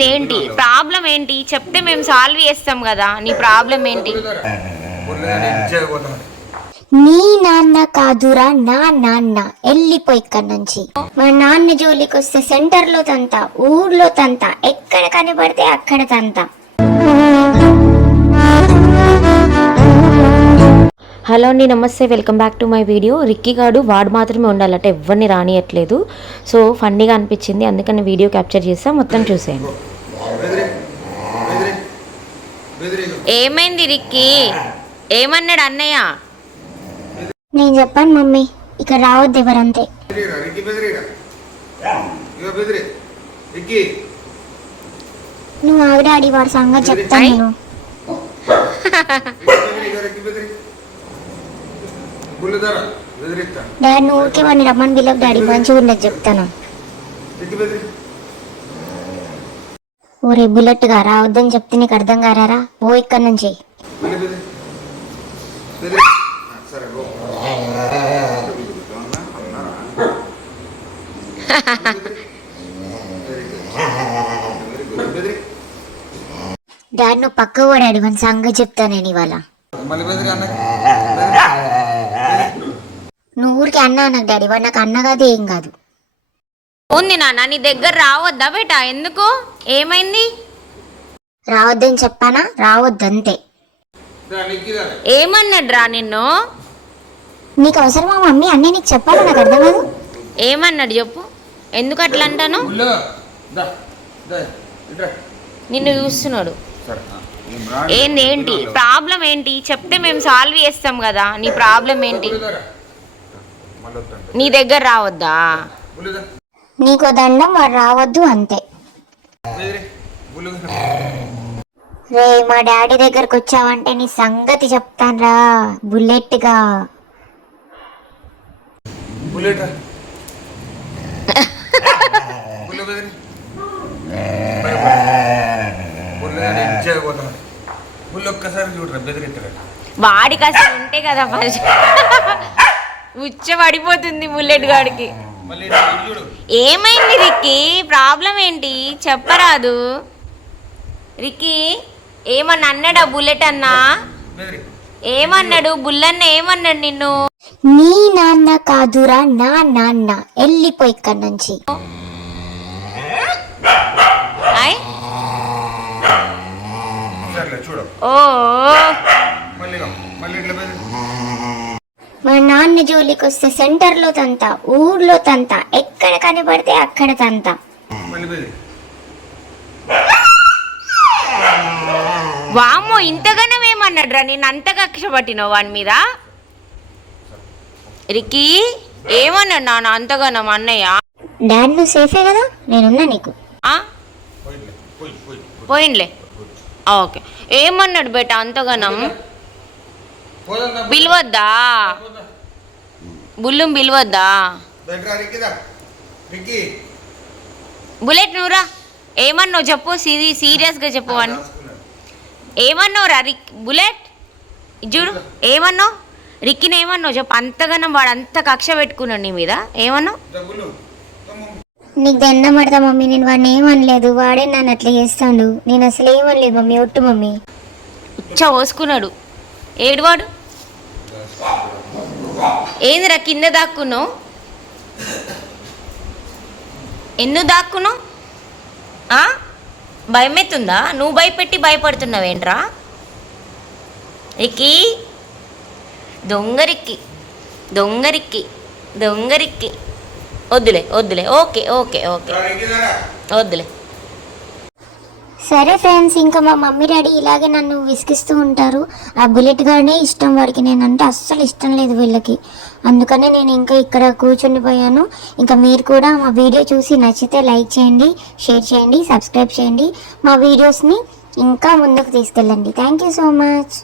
ఏంటి? ప్రాబ్లం ఏంటి? చెప్తే మేము సాల్వ్ చేస్తాం కదా. నీ ప్రాబ్లం ఏంటి? నీ నాన్న కాదురా నా నాన్న వెళ్ళిపోయి ఇక్కడ నుంచి. మా నాన్న జోలికి వస్తే సెంటర్లో తంత ఊర్లో తంత ఎక్కడ కనబడితే అక్కడ తంత. హలో అండి నమస్తే. Welcome back to my video. Ricky గాడు వాడు మాత్రమే ఉండాలట ఎవరిని రానియట్లేదు. సో ఫన్నీగా అనిపించింది. అందుకని వీడియో క్యాప్చర్ చేస్తా మొత్తం చూసేయండి. ఏమైంది రిక్కి? ఏమన్నాడు అన్నయ్య? నేను చెప్పాను మమ్మీ. ఇక్కడ రావద్దు ఎవరంతే. నువ్వు ఆవిడాడి వాడి సంగతి చెప్తాను నేను. డాడీ నువ్వు ఊరికే వాడిని రమ్మని పిల్లకు డాడీ. మంచిగా ఉండదు చెప్తాను. ఊరే బుల్లెట్గా రావద్దని చెప్తే నీకు అర్థం కారారా? ఓ ఇక్కడ నుంచి. డాడ్ నువ్వు పక్క పడాడు మన సంగతి చెప్తా నేను ఇవాళ. నువ్వు ఊరికి అన్నా నాకు డాడీ వాడు నాకు అన్న కాదు ఏం కాదు. ఉంది నాన్న నీ దగ్గర రావద్దా బేటా? ఎందుకు? ఏమైంది? రావద్దని చెప్పానా? రావద్దు అంతే ఏమన్నాడు రా నిన్ను? నీకు అవసరమా మమ్మీ? అన్నీ నీకు చెప్పాలి? నాకు అర్థం కాదు. ఏమన్నాడు చెప్పు. ఎందుకు అట్లా అంటాను? నిన్ను చూస్తున్నాడు. ఏంది ఏంటి? ప్రాబ్లం ఏంటి? చెప్తే మేము సాల్వ్ చేస్తాం కదా. నీ ప్రాబ్లం ఏంటి? నీ దగ్గర రావద్దా? నీకు దండం వాడు రావద్దు అంతే. రే మా డాడీ దగ్గరకు వచ్చావంటే నీ సంగతి చెప్తానురా బుల్లెట్? గా ఒక్కసారి చూడరా బెదిరింటారా వాడికి అసలు ఉంటే కదా ఉచ్చ పడిపోతుంది బుల్లెట్ గాడికి. ఏమైంది రిక్కీ? ప్రాబ్లం ఏంటి? చెప్పరాదు. రిక్కీ ఏమన్నా అన్నాడా బుల్లెట్ అన్నా? ఏమన్నాడు? బుల్లన్న ఏమన్నాడు నిన్ను? నీ నాన్న కాదురా నా నాన్న. వెళ్ళిపోయి ఇక్కడ నుంచి. ఓ. మళ్ళీ నాన్న జోలికి వస్తే సెంటర్లో తంత ఊర్లో తంత ఎక్కడ కనబడితే అక్కడ తంత. వామ్మో ఇంతగానం ఏమన్నాడు రా నేను అంత కక్ష పట్టినావు వాని మీద? రిక్కీ ఏమన్నాడు నాన్న అంతగానం అన్నయ్య? డాడీ నువ్వు సేఫే కదా? నేనున్నా నీకు. ఆ? పోయిలే పోయి పోయి పోయిండ్లే ఓకే. ఏమన్నాడు బేట అంతగానం? పిలవద్దా? బుల్లుం పిలవద్దా? బుల్లెట్ నువ్వురా ఏమన్నావు చెప్పు సీ సీరియస్గా చెప్పు అని. రాసుకున్నాడు. ఏమన్నావు రా రిక్ బుల్లెట్? చూడు ఏమన్నావు? రిక్కిని ఏమన్నావు చెప్పు. అంతగానం వాడు అంత కక్ష పెట్టుకున్నాడు నీ మీద. ఏమన్నావు. నీకు దండం పడతా మమ్మీ. నేను వాడిని ఏమనలేదు. వాడే నన్ను అట్లా చేస్తాడు. నేను అసలు ఏమనలేదు మమ్మీ. ఒట్టు మమ్మీ. ఉచ్చ పోసుకున్నాడు ఏడువాడు? ఏందిరా కింద దాక్కున్నావు ఎందుకు దాక్కున్నావు? భయమెత్తుందా నువ్వు భయపెట్టి భయపడుతున్నావేంట్రా రిక్కి? దొంగరిక్కి. దొంగరిక్కి. దొంగరిక్కి. వద్దులే వద్దులే. Okay okay okay. వద్దులే. సరే ఫ్రెండ్స్ ఇంకా మా మమ్మీ డాడీ ఇలాగే నన్ను విసిగిస్తూ ఉంటారు. ఆ బుల్లెట్ గానే ఇష్టం వాడికి నేనంటే అస్సలు ఇష్టం లేదు వీళ్ళకి. అందుకనే నేను ఇంకా ఇక్కడ కూర్చుని పోయాను. ఇంకా మీరు కూడా మా వీడియో చూసి నచ్చితే లైక్ చేయండి షేర్ చేయండి సబ్స్క్రైబ్ చేయండి. మా వీడియోస్ని ఇంకా ముందుకు తీసుకెళ్ళండి. Thank you so much.